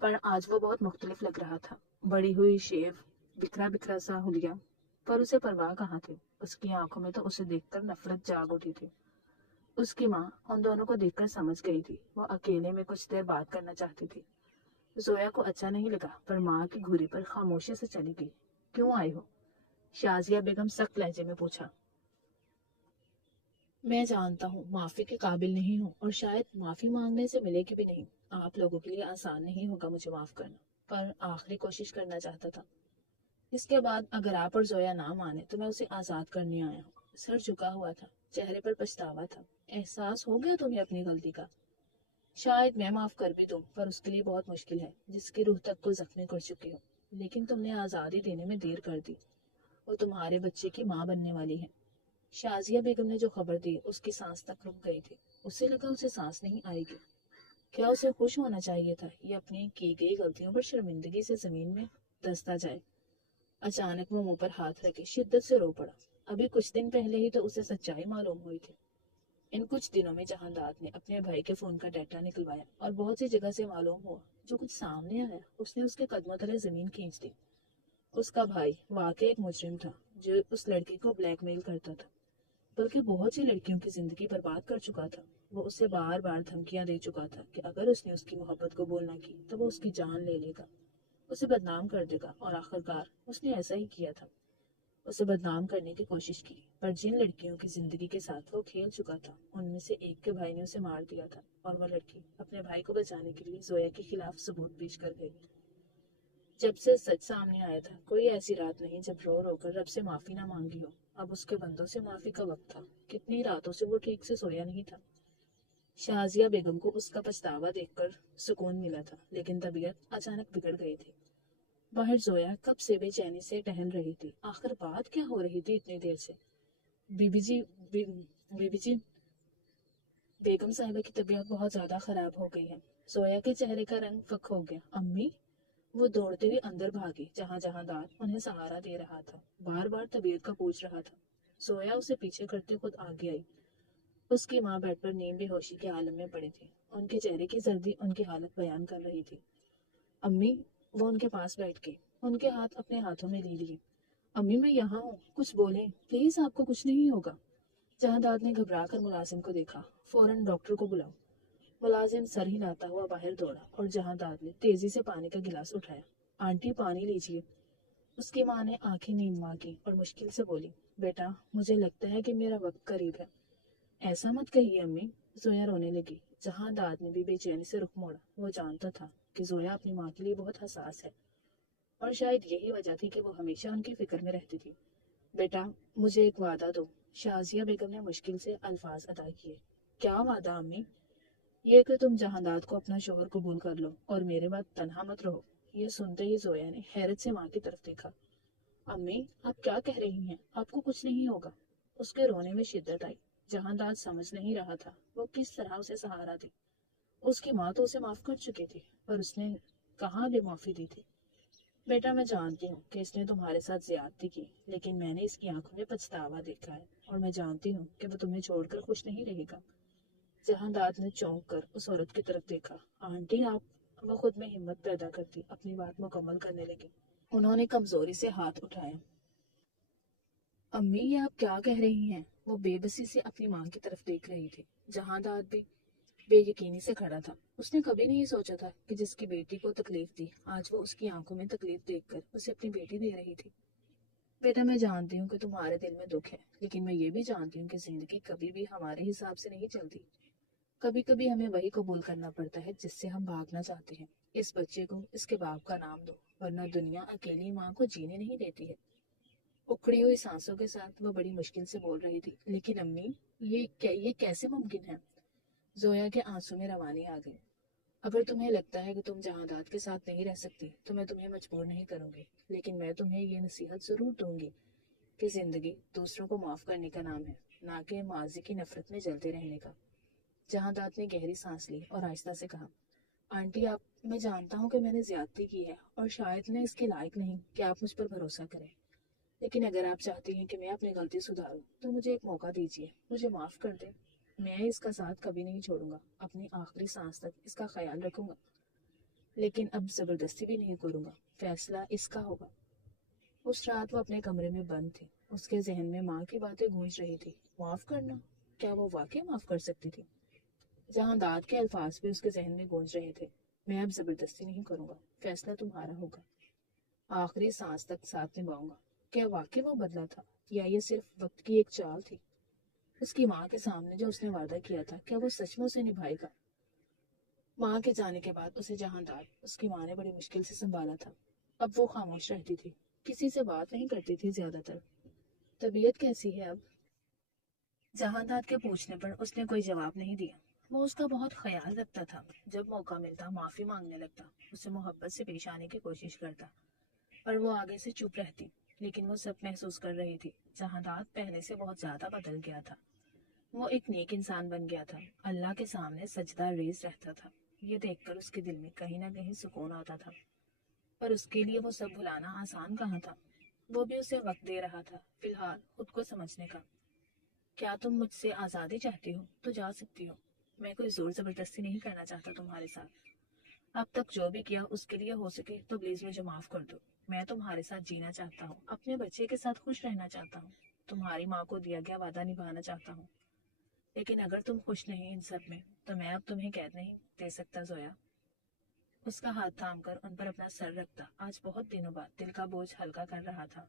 پر آج وہ بہت مختلف لگ رہا تھا۔ بڑی ہوئی شیو، بکھرا بکھرا سا حلیہ، پر اسے پرواہ کہاں تھی۔ اس کی آنکھوں میں تو اسے دیکھ کر نفرت جاگ اٹھی تھی۔ اس کی ماں ان دونوں کو دیکھ کر سمجھ گئی تھی۔ وہ اکیلے میں کچھ دیر بات کرنا چاہتی تھی۔ زویا کو اچھا نہیں لگا، پر ماں کی گھوری پر خاموشی سے چلی گئی۔ کیوں آئی ہو؟ شازیہ بیگم سخت لہجے میں پوچھا۔ میں جانتا ہوں معافی کے قابل نہیں ہوں اور شاید معافی مانگنے سے ملے گی بھی نہیں۔ آپ لوگوں کے لیے آسان نہیں ہوگا مجھے معاف کرنا، پر آخری کوشش کرنا چاہتا تھا۔ اس کے بعد اگر آپ اور زویا نہ مانے تو میں اسے آزاد کرنے آیا ہوں۔ سر جھکا ہوا تھا، چہرے پر پچھتاوا تھا۔ احساس ہو گیا تمہیں اپنی غلطی کا؟ شاید میں معاف کر بھی دوں، پر اس کے لیے بہت مشکل ہے جس کی روح تک کو زخمی کر چکی ہو۔ لیکن تم نے آزادی دینے میں دیر کر دی۔ وہ تمہارے بچے کی ماں بننے والی ہے۔ شازیہ بیگم نے جو خبر دی اس کی سانس تک رک گئی تھی۔ اسے لگا اسے سانس نہیں آئے گی۔ کیا اسے خوش ہونا چاہیے تھا یا اپنی کی گئی غلطیوں پر شرمندگی سے زمین میں دستا جائے؟ اچانک وہ منہ پر ہاتھ رکھے شدت سے رو پڑا۔ ابھی کچھ دن پہلے ہی تو اسے سچائی معلوم ہوئی تھی۔ ان کچھ دنوں میں جہانداد نے اپنے بھائی کے فون کا ڈیٹا نکلوایا اور بہت سی جگہ سے معلوم ہوا۔ جو کچھ سامنے آیا اس نے اس کے قدموں تلے زمین کھینچ دی۔ اس کا بھائی واقعی ایک مجرم تھا جو اس لڑکی کو بلیک میل کرتا تھا، بلکہ بہت سی لڑکیوں کی زندگی برباد کر چکا تھا۔ وہ اسے بار بار دھمکیاں دے چکا تھا کہ اگر اس نے اس کی محبت کو بول نہ کی تو وہ اس کی جان لے لے گا، اسے بدنام کر دے گا، اور آخرکار اس نے ایسا ہی کیا تھا۔ اسے بدنام کرنے کی کوشش کی، پر جن لڑکیوں کی زندگی کے ساتھ وہ کھیل چکا تھا ان میں سے ایک کے بھائی نے اسے مار دیا تھا، اور وہ لڑکی اپنے بھائی کو بچانے کے لیے زویا کے خلاف ثبوت پیش کر گئی۔ جب سے سچ سامنے آیا تھا کوئی ایسی رات نہیں جب رو رو کر رب سے معافی نہ مانگی ہو۔ اب اس کے بندوں سے معافی کا وقت تھا۔ کتنی راتوں سے وہ ٹھیک سے سویا نہیں تھا۔ شازیہ بیگم کو اس کا پچھتاوا دیکھ کر سکون ملا تھا، لیکن طبیعت اچانک بگڑ گئی تھی۔ باہر زویا کب سے بے چینی سے ٹہل رہی تھی۔ آخر بات کیا ہو رہی تھی اتنی دیر سے؟ بی بی جی بیگم صاحبہ کی طبیعت بہت زیادہ خراب ہو گئی ہے۔ زویا کے چہرے کا رنگ فک ہو گیا۔ امی؟ وہ دوڑتے ہوئے اندر بھاگی جہاں جہانداد انہیں سہارا دے رہا تھا، بار بار طبیعت کا پوچھ رہا تھا۔ زویا اسے پیچھے کرتے خود آگے آئی۔ اس کی ماں بیڈ پر نیم بے ہوشی کے عالم میں پڑی تھی۔ ان کے چہرے کی زردی ان کی حالت بیان کر رہی تھی۔ امی؟ وہ ان کے پاس بیٹھ گئی، ان کے ہاتھ اپنے ہاتھوں میں لے لیے۔ امی میں یہاں ہوں، کچھ بولیں پلیز، آپ کو کچھ نہیں ہوگا۔ جہانداد نے گھبرا کر ملازم کو دیکھا۔ فوراً ڈاکٹر کو بلاؤ۔ ملازم سر ہلاتا ہوا باہر دوڑا اور جہانداد نے تیزی سے پانی کا گلاس اٹھایا۔ آنٹی پانی لیجیے۔ اس کی ماں نے آنکھیں نیم مانگی اور مشکل سے بولی، بیٹا مجھے لگتا ہے کہ میرا وقت قریب ہے۔ ایسا مت کہیے امی۔ زویا رونے لگی۔ جہانداد نے بھی بے چینی سے رخ موڑا۔ وہ جانتا تھا کہ زویا اپنی ماں کے لیے بہت حساس ہے، اور شاید یہی وجہ تھی کہ وہ ہمیشہ ان کی فکر میں رہتی تھی۔ بیٹا مجھے ایک وعدہ دو۔ شازیہ بیگم نے مشکل سے الفاظ ادا کیے۔ کیا وعدہ امی؟ یہ کہ تم جہانداد کو اپنا شوہر قبول کر لو اور میرے بعد تنہا مت رہو۔ یہ سنتے ہی زویا نے حیرت سے ماں کی طرف دیکھا۔ امی آپ کیا کہہ رہی ہیں؟ آپ کو کچھ نہیں ہوگا۔ اس کے رونے میں شدت آئی۔ جہانداد سمجھ نہیں رہا تھا وہ کس طرح اسے سہارا دے۔ اس کی ماں تو اسے معاف کر چکی تھی، پر اس نے کہاں بھی معافی دی تھی۔ بیٹا میں جانتی ہوں کہ اس نے تمہارے ساتھ زیادتی کی، لیکن میں نے اس کی آنکھوں میں پچھتاوا دیکھا ہے، اور میں جانتی ہوں کہ وہ تمہیں چھوڑ کر خوش نہیں رہے گا۔ جہانداد نے چونک کر اس عورت کی طرف دیکھا۔ آنٹی آپ؟ وہ خود میں ہمت پیدا کرتی اپنی بات مکمل کرنے لگی۔ انہوں نے کمزوری سے ہاتھ اٹھایا۔ امی یہ آپ کیا کہہ رہی ہیں؟ وہ بے بسی سے اپنی ماں کی طرف دیکھ رہی تھی۔ جہانداد بھی بے یقینی سے کھڑا تھا۔ اس نے کبھی نہیں سوچا تھا کہ جس کی بیٹی کو تکلیف دی آج وہ اس کی آنکھوں میں تکلیف دیکھ کر اسے اپنی بیٹی دے رہی تھی۔ بیٹا میں جانتی ہوں کہ تمہارے دل میں دکھ ہے، لیکن میں یہ بھی جانتی ہوں کہ زندگی کبھی بھی ہمارے حساب سے نہیں چلتی۔ کبھی کبھی ہمیں وہی قبول کرنا پڑتا ہے جس سے ہم بھاگنا چاہتے ہیں۔ اس بچے کو اس کے باپ کا نام دو، ورنہ دنیا اکیلی ماں کو جینے نہیں دیتی ہے۔ اکھڑی ہوئی سانسوں کے ساتھ وہ بڑی مشکل سے بول رہی تھی، لیکن امی یہ کیسے ممکن ہے؟ زویا کے آنسوں میں روانی آ گئی۔ اگر تمہیں لگتا ہے کہ تم جہانداد کے ساتھ نہیں رہ سکتی تو میں تمہیں مجبور نہیں کروں گی، لیکن میں تمہیں یہ نصیحت ضرور دوں گی کہ زندگی دوسروں کو معاف کرنے کا نام ہے، نہ کہ ماضی کی نفرت میں جلتے رہنے کا۔ جہانداد نے گہری سانس لی اور آہستہ سے کہا، آنٹی میں جانتا ہوں کہ میں نے زیادتی کی ہے اور شاید میں اس کے لائق نہیں کہ آپ مجھ پر بھروسہ کریں، لیکن اگر آپ چاہتی ہیں کہ میں اپنی غلطی سدھاروں تو مجھے ایک موقع دیجیے، مجھے معاف کر دیں۔ میں اس کا ساتھ کبھی نہیں چھوڑوں گا، اپنی آخری سانس تک اس کا خیال رکھوں گا، لیکن اب زبردستی بھی نہیں کروں گا، فیصلہ اس کا ہوگا۔ اس رات وہ اپنے کمرے میں بند تھی، اس کے ذہن میں ماں کی باتیں گونج رہی تھی۔ معاف کرنا، کیا وہ واقعی معاف کر سکتی تھی؟ جہاں داد کے الفاظ بھی اس کے ذہن میں گونج رہے تھے، میں اب زبردستی نہیں کروں گا، فیصلہ تمہارا ہوگا، آخری سانس تک ساتھ نبھاؤں گا۔ کیا واقعی وہ بدلا تھا یا یہ صرف وقت کی ایک چال تھی؟ اس کی ماں کے سامنے جو اس نے وعدہ کیا تھا، کیا وہ سچ میں اسے نبھائے گا؟ ماں کے جانے کے بعد اسے جہاں داد اس کی ماں نے بڑی مشکل سے سنبھالا تھا۔ اب وہ خاموش رہتی تھی، کسی سے بات نہیں کرتی تھی زیادہ تر۔ طبیعت کیسی ہے اب؟ جہاں داد کے پوچھنے پر اس نے کوئی جواب نہیں دیا۔ وہ اس کا بہت خیال رکھتا تھا، جب موقع ملتا معافی مانگنے لگتا، اسے محبت سے پیش آنے کی کوشش کرتا، پر وہ آگے سے چپ رہتی۔ لیکن وہ سب محسوس کر رہی تھی، جہاں داد پہلے سے بہت زیادہ بدل گیا تھا۔ وہ ایک نیک انسان بن گیا تھا، اللہ کے سامنے سجدہ ریز رہتا تھا۔ یہ دیکھ کر اس کے دل میں کہیں نہ کہیں سکون آتا تھا، پر اس کے لیے وہ سب بھلانا آسان کہاں تھا۔ وہ بھی اسے وقت دے رہا تھا، فی الحال خود کو سمجھنے کا۔ کیا تم مجھ سے آزادی چاہتی ہو تو جا سکتی ہو، میں کوئی زور زبردستی نہیں کرنا چاہتا تمہارے ساتھ۔ اب تک جو بھی کیا اس کے لیے ہو سکے تو پلیز مجھے معاف کر دو۔ میں تمہارے ساتھ جینا چاہتا ہوں، اپنے بچے کے ساتھ خوش رہنا چاہتا ہوں، تمہاری ماں کو دیا گیا وعدہ نبھانا چاہتا ہوں، لیکن اگر تم خوش نہیں ان سب میں تو میں اب تمہیں قید نہیں دے سکتا زویا۔ اس کا ہاتھ تھام کر ان پر اپنا سر رکھتا آج بہت دنوں بعد دل کا بوجھ ہلکا کر رہا تھا۔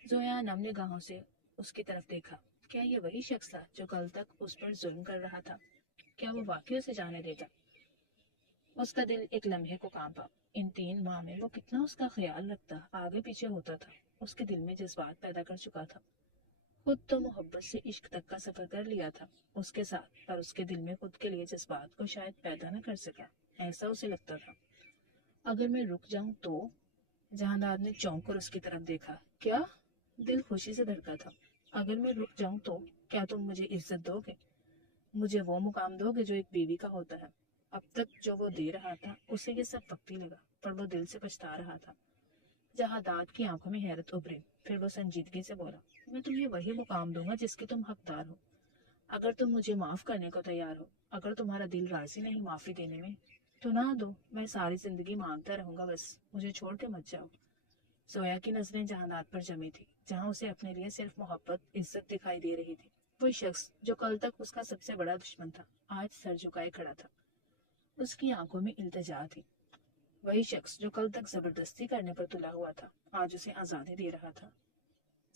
زویا نم نگاہوں سے اس کی طرف دیکھا۔ کیا یہ وہی شخص تھا جو کل تک اس پر ظلم کر رہا تھا؟ کیا وہ واقعی اسے جانے دیتا؟ اس کا دل ایک لمحے کو کانپا۔ ان 3 ماہ میں وہ کتنا اس کا خیال رکھتا، آگے پیچھے ہوتا تھا، اس کے دل میں جذبات پیدا کر چکا تھا۔ خود تو محبت سے عشق تک کا سفر کر لیا تھا اس کے ساتھ، پر اس کے دل میں خود کے لیے جذبات کو شاید پیدا نہ کر سکا، ایسا اسے لگتا تھا۔ اگر میں رک جاؤں تو؟ جہانداد نے چونک کر اس کی طرف دیکھا۔ کیا؟ دل خوشی سے دھڑکا تھا۔ اگر میں رک جاؤں تو کیا تم مجھے عزت دو گے، مجھے وہ مقام دو گے جو ایک بیوی کا ہوتا ہے؟ اب تک جو وہ دے رہا تھا اسے یہ سب وقتی لگا، پر وہ دل سے پچھتا رہا تھا۔ جہانداد کی آنکھوں میں حیرت ابھری، پھر وہ سنجیدگی سے بولا، میں تمہیں وہی مقام دوں گا جس کے تم حقدار ہو، اگر تم مجھے معاف کرنے کو تیار ہو۔ اگر تمہارا دل راضی نہیں معافی دینے میں تو نہ دو، میں ساری زندگی مانگتا رہوں گا، بس مجھے چھوڑ کے مت جاؤ۔ زویا کی نظریں جہانداد پر جمی تھی، جہاں اسے اپنے لیے صرف محبت عزت دکھائی دے رہی تھی۔ وہی شخص جو کل تک اس کا سب سے بڑا دشمن تھا آج سر جھکائے کھڑا تھا، اس کی آنکھوں میں التجا تھی۔ وہی شخص جو کل تک زبردستی کرنے پر تلا ہوا تھا آج اسے آزادی دے رہا تھا۔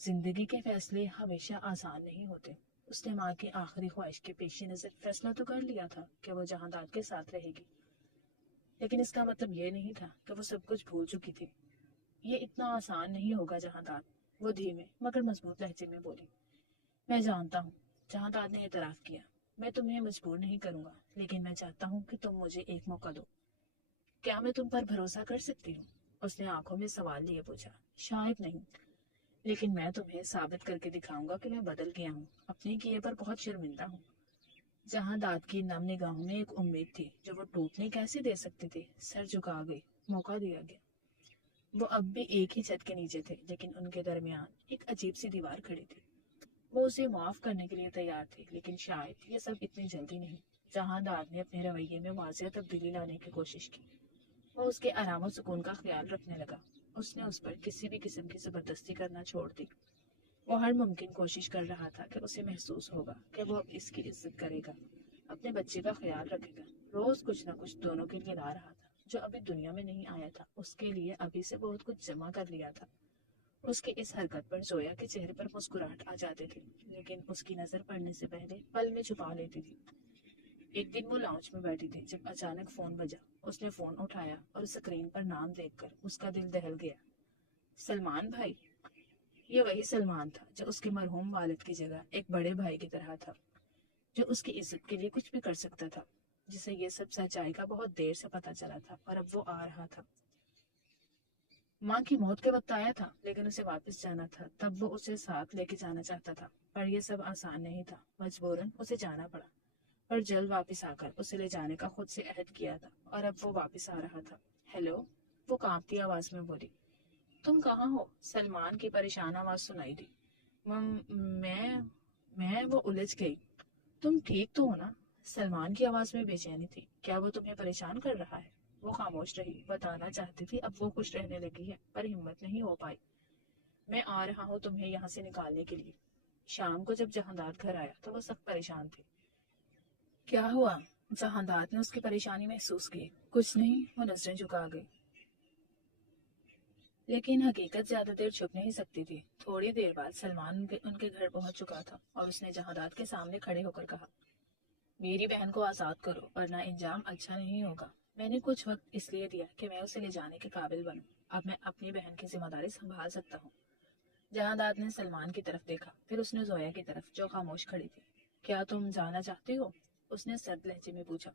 زندگی کے فیصلے ہمیشہ آسان نہیں ہوتے۔ اس نے ماں کی آخری خواہش کے پیش نظر فیصلہ تو کر لیا تھا کہ وہ جہانداد کے ساتھ رہے گی، لیکن اس کا مطلب یہ نہیں تھا کہ وہ سب کچھ بھول چکی تھی۔ یہ اتنا آسان نہیں ہوگا جہانداد، وہ دھیمے مگر مضبوط لہجے میں بولی۔ میں جانتا ہوں، جہانداد نے اعتراف کیا، میں تمہیں مجبور نہیں کروں گا، لیکن میں چاہتا ہوں کہ تم مجھے ایک موقع دو۔ کیا میں تم پر بھروسہ کر سکتی ہوں؟ اس نے آنکھوں میں سوال لیے پوچھا۔ شاید نہیں، لیکن میں تمہیں ثابت کر کے دکھاؤں گا کہ میں بدل گیا ہوں، اپنے کیے پر بہت شرمندہ ہوں۔ جہانداد کی نم نگاہوں میں ایک امید تھی جو وہ ٹوٹنے کیسے دے سکتے تھے۔ سر جھکا گئی، موقع دیا گیا۔ وہ اب بھی ایک ہی چھت کے نیچے تھے، لیکن ان کے درمیان ایک عجیب سی دیوار کھڑی تھی۔ وہ اسے معاف کرنے کے لیے تیار تھے، لیکن شاید یہ سب اتنی جلدی نہیں۔ جہانداد نے اپنے رویے میں واضح تبدیلی لانے کی کوشش کی۔ وہ اس کے آرام و سکون کا خیال رکھنے لگا۔ اس نے اس پر کسی بھی قسم کی زبردستی کرنا چھوڑ دی۔ وہ ہر ممکن کوشش کر رہا تھا کہ اسے محسوس ہوگا کہ وہ اب اس کی عزت کرے گا، اپنے بچے کا خیال رکھے گا، روز کچھ نہ کچھ دونوں کے لیے لا رہا تھا جو ابھی دنیا میں نہیں آیا تھا، اس کے لیے ابھی سے بہت کچھ جمع کر لیا تھا۔ اس کی اس حرکت پر زویا کے چہرے پر مسکراہٹ آ جاتی تھی، لیکن اس کی نظر پڑنے سے پہلے پل میں چھپا لیتی تھی۔ ایک دن وہ لاؤنج میں بیٹھی تھی جب اچانک فون بجا۔ اس نے فون اٹھایا اور اسکرین پر نام دیکھ کر اس کا دل دہل گیا۔ سلمان بھائی! یہ وہی سلمان تھا جو اس کے مرحوم والد کی جگہ ایک بڑے بھائی کی طرح تھا، جو اس کی عزت کے لیے کچھ بھی کر سکتا تھا، جسے یہ سب سچائی کا بہت دیر سے پتا چلا تھا، اور اب وہ آ رہا تھا۔ ماں کی موت کے وقت آیا تھا، لیکن اسے واپس جانا تھا، تب وہ اسے ساتھ لے کے جانا چاہتا تھا، پر یہ سب آسان نہیں تھا، مجبوراً اسے جانا پڑا۔ اور جلد واپس آ کر اسے لے جانے کا خود سے عہد کیا تھا، اور اب وہ واپس آ رہا تھا۔ ہیلو، وہ کانپتی آواز میں بولی۔ تم کہاں ہو؟ سلمان کی پریشان آواز سنائی دی۔ میں میں وہ الجھ گئی۔ تم ٹھیک تو ہو نا؟ سلمان کی آواز میں بے چینی تھی۔ کیا وہ تمہیں پریشان کر رہا ہے؟ وہ خاموش رہی۔ بتانا چاہتی تھی اب وہ خوش رہنے لگی ہے، پر ہمت نہیں ہو پائی۔ میں آ رہا ہوں تمہیں یہاں سے نکالنے کے لیے۔ شام کو جب جہانداد گھر آیا تو وہ سخت پریشان تھی۔ کیا ہوا؟ جہانداد نے اس کی پریشانی محسوس کی۔ کچھ نہیں، وہ نظریں جھکا گئی۔ لیکن حقیقت زیادہ دیر چھپ نہیں سکتی تھی۔ تھوڑی دیر بعد سلمان ان کے گھر پہنچ چکا تھا اور اس نے جہانداد کے سامنے کھڑے ہو کر کہا، میری بہن کو آزاد کرو ورنہ انجام اچھا نہیں ہوگا۔ میں نے کچھ وقت اس لیے دیا کہ میں اسے لے جانے کے قابل بنوں۔ اب میں اپنی بہن کی ذمہ داری سنبھال سکتا ہوں۔ جہانداد نے سلمان کی طرف دیکھا، پھر اس نے زویا کی طرف جو خاموش کھڑی تھی۔ کیا تم جانا چاہتے ہو؟ اس نے سرد لہجے میں پوچھا۔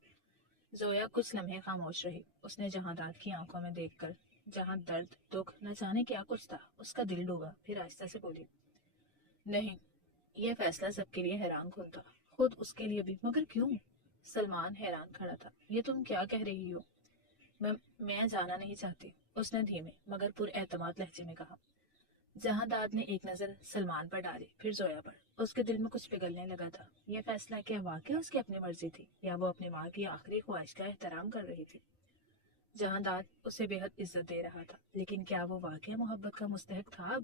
زویا کچھ لمحے خاموش رہی۔ اس نے جہانداد کی آنکھوں میں دیکھ کر جہاں درد، دکھ، نہ جانے کیا کچھ تھا، اس کا دل ڈوبا۔ پھر آہستہ سے بولی، نہیں۔ یہ فیصلہ سب کے لیے حیران کن تھا، خود اس کے لیے بھی، مگر کیوں؟ سلمان حیران کھڑا تھا۔ یہ تم کیا کہہ رہی ہو؟ میں جانا نہیں چاہتی، اس نے دھیمے مگر پر اعتماد لہجے میں کہا۔ جہانداد نے ایک نظر سلمان پر ڈالی، پھر زویا پر۔ اس کے دل میں کچھ پگھلنے لگا تھا۔ یہ فیصلہ کیا واقعی اس کی اپنی مرضی تھی، یا وہ اپنی ماں کی آخری خواہش کا احترام کر رہی تھی؟ جہانداد اسے بے حد عزت دے رہا تھا، لیکن کیا وہ واقعی محبت کا مستحق تھا اب؟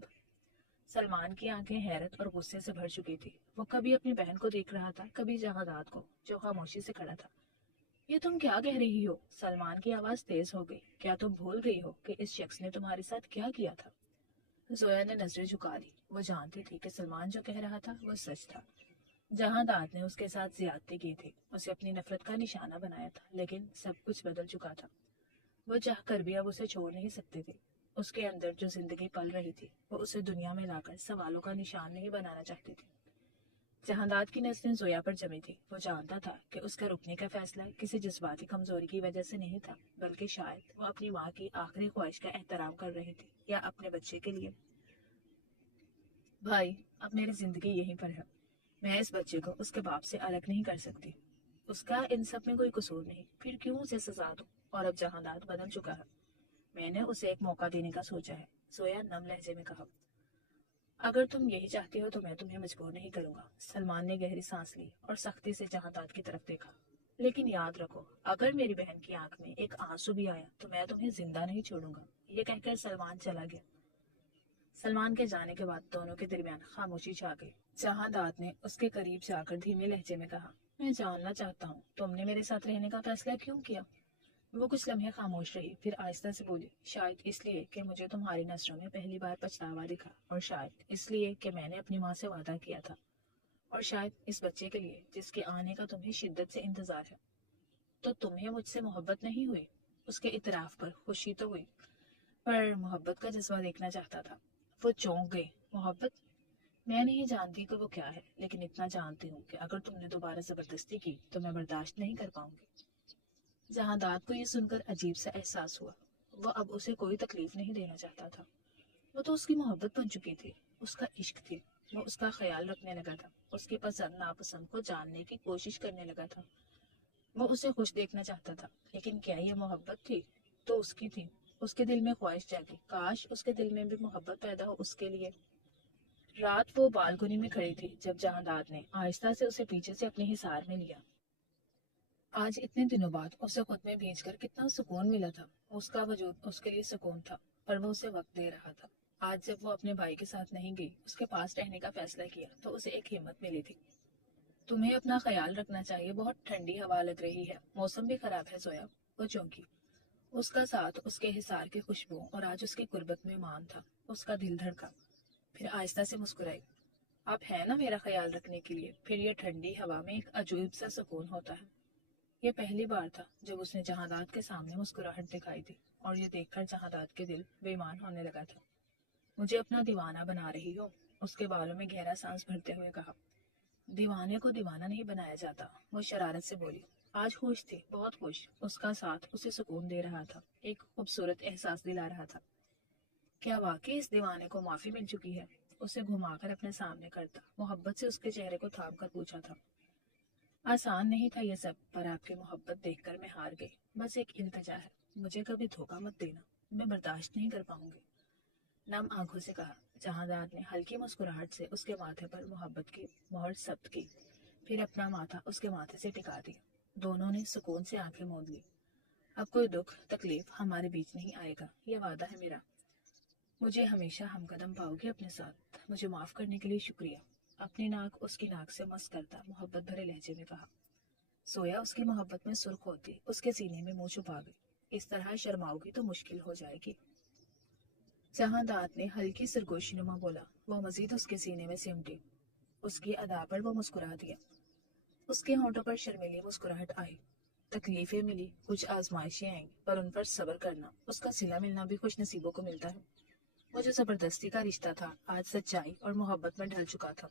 سلمان کی آنکھیں حیرت اور غصے سے بھر چکی تھی۔ وہ کبھی اپنی بہن کو دیکھ رہا تھا، کبھی جہانداد کو جو خاموشی سے کھڑا تھا۔ یہ تم کیا کہہ رہی ہو؟ سلمان کی آواز تیز ہو گئی۔ کیا تم بھول گئی ہو کہ اس شخص نے تمہارے ساتھ کیا کیا تھا؟ زویا نے نظریں جھکا لی۔ وہ جانتی تھی کہ سلمان جو کہہ رہا تھا وہ سچ تھا۔ جہانداد نے اس کے ساتھ زیادتی کی تھی، اسے اپنی نفرت کا نشانہ بنایا تھا، لیکن سب کچھ بدل چکا تھا۔ وہ چاہ کر بھی اب اسے چھوڑ نہیں سکتی تھی۔ اس کے اندر جو زندگی پل رہی تھی، وہ اسے دنیا میں لا کر سوالوں کا نشان نہیں بنانا چاہتی تھی۔ جہانداد کی نظریں زویا پر جمی تھی۔ وہ جانتا تھا کہ اس کا رکنے کا فیصلہ کسی جذباتی کمزوری کی وجہ سے نہیں تھا، بلکہ شاید وہ اپنی ماں کی آخری خواہش کا احترام کر رہی تھی، یا اپنے بچے کے لیے۔ بھائی، اب میری زندگی یہیں پر ہے۔ میں اس بچے کو اس کے باپ سے الگ نہیں کر سکتی۔ اس کا ان سب میں کوئی قصور نہیں، پھر کیوں اسے سزا دوں؟ اور اب جہانداد بدل چکا ہے۔ میں نے اسے ایک موقع دینے کا سوچا ہے، زویا نم لہجے میں کہا۔ اگر تم یہی چاہتی ہو تو میں تمہیں مجبور نہیں کروں گا۔ سلمان نے گہری سانس لی اور سختی سے جہانداد کی طرف دیکھا۔ لیکن یاد رکھو، اگر میری بہن کی آنکھ میں ایک آنسو بھی آیا تو میں تمہیں زندہ نہیں چھوڑوں گا۔ یہ کہہ کر سلمان چلا گیا۔ سلمان کے جانے کے بعد دونوں کے درمیان خاموشی چھا گئی۔ جہانداد نے اس کے قریب جا کر دھیمے لہجے میں کہا، میں جاننا چاہتا ہوں تم نے میرے ساتھ رہنے کا فیصلہ کیوں کیا؟ وہ کچھ لمحے خاموش رہی، پھر آہستہ سے بولی، شاید اس لیے کہ مجھے تمہاری نظروں میں پہلی بار پچھتاوا دکھا، اور شاید اس لیے کہ میں نے اپنی ماں سے وعدہ کیا تھا، اور شاید اس بچے کے لیے جس کے آنے کا تمہیں شدت سے انتظار ہے۔ تو تمہیں مجھ سے محبت نہیں ہوئی؟ اس کے اعتراف پر خوشی تو ہوئی، پر محبت کا جذبہ دیکھنا چاہتا تھا۔ وہ چونک گئی۔ محبت؟ میں نہیں جانتی کہ وہ کیا ہے، لیکن اتنا جانتی ہوں کہ اگر تم نے دوبارہ زبردستی کی تو میں برداشت نہیں کر پاؤں گی۔ جہانداد کو یہ سن کر عجیب سا احساس ہوا۔ وہ اب اسے کوئی تکلیف نہیں دینا چاہتا تھا۔ وہ تو اس کی محبت بن چکی تھی، اس کا عشق تھی۔ وہ اس کا خیال رکھنے لگا تھا، اس کی پسند ناپسند کو جاننے کی کوشش کرنے لگا تھا۔ وہ اسے خوش دیکھنا چاہتا تھا، لیکن کیا یہ محبت تھی؟ تو اس کی تھی۔ اس کے دل میں خواہش جاگی، کاش اس کے دل میں بھی محبت پیدا ہو اس کے لیے۔ رات وہ بالکنی میں کھڑی تھی جب جہانداد نے آہستہ سے اسے پیچھے سے اپنے حصار میں لیا۔ آج اتنے دنوں بعد اسے خود میں بھیج کر کتنا سکون ملا تھا۔ اس کا وجود اس کے لیے سکون تھا، پر وہ اسے وقت دے رہا تھا۔ آج جب وہ اپنے بھائی کے ساتھ نہیں گئی، اس کے پاس رہنے کا فیصلہ کیا، تو اسے ایک ہمت ملی تھی۔ تمہیں اپنا خیال رکھنا چاہیے، بہت ٹھنڈی ہوا لگ رہی ہے، موسم بھی خراب ہے زویا۔ وہ چونکی۔ اس کا ساتھ اس کے حصار کی خوشبو اور آج اس کی قربت میں مان تھا۔ اس کا دل دھڑکا، پھر آہستہ سے مسکرائی۔ آپ ہے نا میرا خیال رکھنے کے لیے؟ پھر یہ ٹھنڈی ہوا میں ایک عجیب سا سکون ہوتا ہے۔ یہ پہلی بار تھا جب اس نے جہانداد کے سامنے مسکراہٹ دکھائی تھی، اور یہ دیکھ کر جہانداد کے دل بے ایمان ہونے لگا تھا۔ مجھے اپنا دیوانہ بنا رہی ہو؟ اس کے بالوں میں گہرا سانس بھرتے ہوئے کہا۔ دیوانے کو دیوانہ نہیں بنایا جاتا، وہ شرارت سے بولی۔ آج خوش تھی، بہت خوش۔ اس کا ساتھ اسے سکون دے رہا تھا، ایک خوبصورت احساس دلا رہا تھا۔ کیا واقعی اس دیوانے کو معافی مل چکی ہے؟ اسے گھما کر اپنے سامنے کرتا، محبت سے اس کے چہرے کو تھام کر پوچھا تھا۔ آسان نہیں تھا یہ سب، پر آپ کی محبت دیکھ کر میں ہار گئی۔ بس ایک التجا ہے، مجھے کبھی دھوکہ مت دینا، میں برداشت نہیں کر پاؤں گی۔ نم آنکھوں سے کہا۔ جہاں داد نے ہلکی مسکراہٹ سے اس کے ماتھے پر محبت کی مہر ثبت کی، پھر اپنا ماتھا اس کے ماتھے سے ٹکا دیا۔ دونوں نے سکون سے آنکھیں موند لی۔ اب کوئی دکھ تکلیف ہمارے بیچ نہیں آئے گا، یہ وعدہ ہے میرا۔ مجھے ہمیشہ ہم قدم پاؤ گے اپنے ساتھ۔ مجھے معاف کرنے کے لیے شکریہ۔ اپنی ناک اس کی ناک سے مس کرتا محبت بھرے لہجے میں کہا۔ سویا اس کی محبت میں سرخ ہوتی اس کے سینے میں منہ چھپا گئی۔ اس طرح شرماؤ گی تو مشکل ہو جائے گی۔ جہاں داد نے ہلکی سرگوشی نما بولا، وہ مزید اس کے سینے میں سمٹی۔ اس کی ادا پر وہ مسکرا دیا۔ اس کے ہونٹوں پر شرمیلی مسکراہٹ آئی۔ تکلیفیں ملی، کچھ آزمائشیں آئیں، پر ان پر صبر کرنا، اس کا صلہ ملنا بھی خوش نصیبوں کو ملتا ہے۔ وہ جو زبردستی کا رشتہ تھا، آج سچائی اور محبت میں ڈھل چکا تھا۔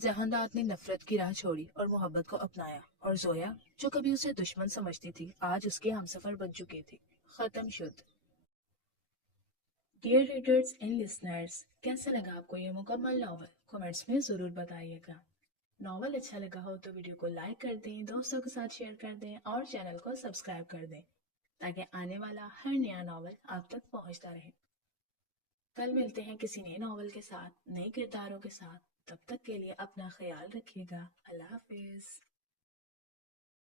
جہاں داد نے نفرت کی راہ چھوڑی اور محبت کو اپنایا، اور زویا جو کبھی اسے دشمن سمجھتی تھی، آج اس کی ہمسفر بن چکی تھی۔ ختم شد۔ ڈیئر ریڈرز اینڈ لسنرز، کیسا لگا آپ کو یہ مکمل ناول؟ کمنٹس میں ضرور بتائیے گا۔ ناول اچھا لگا ہو تو ویڈیو کو لائک کر دیں، دوستوں کے ساتھ شیئر کر دیں اور چینل کو سبسکرائب کر دیں تاکہ آنے والا ہر نیا ناول آپ تک پہنچتا رہے۔ کل ملتے ہیں کسی نئے ناول کے ساتھ، نئے کرداروں کے ساتھ۔ تب تک کے لیے اپنا خیال رکھیے گا۔ اللہ حافظ۔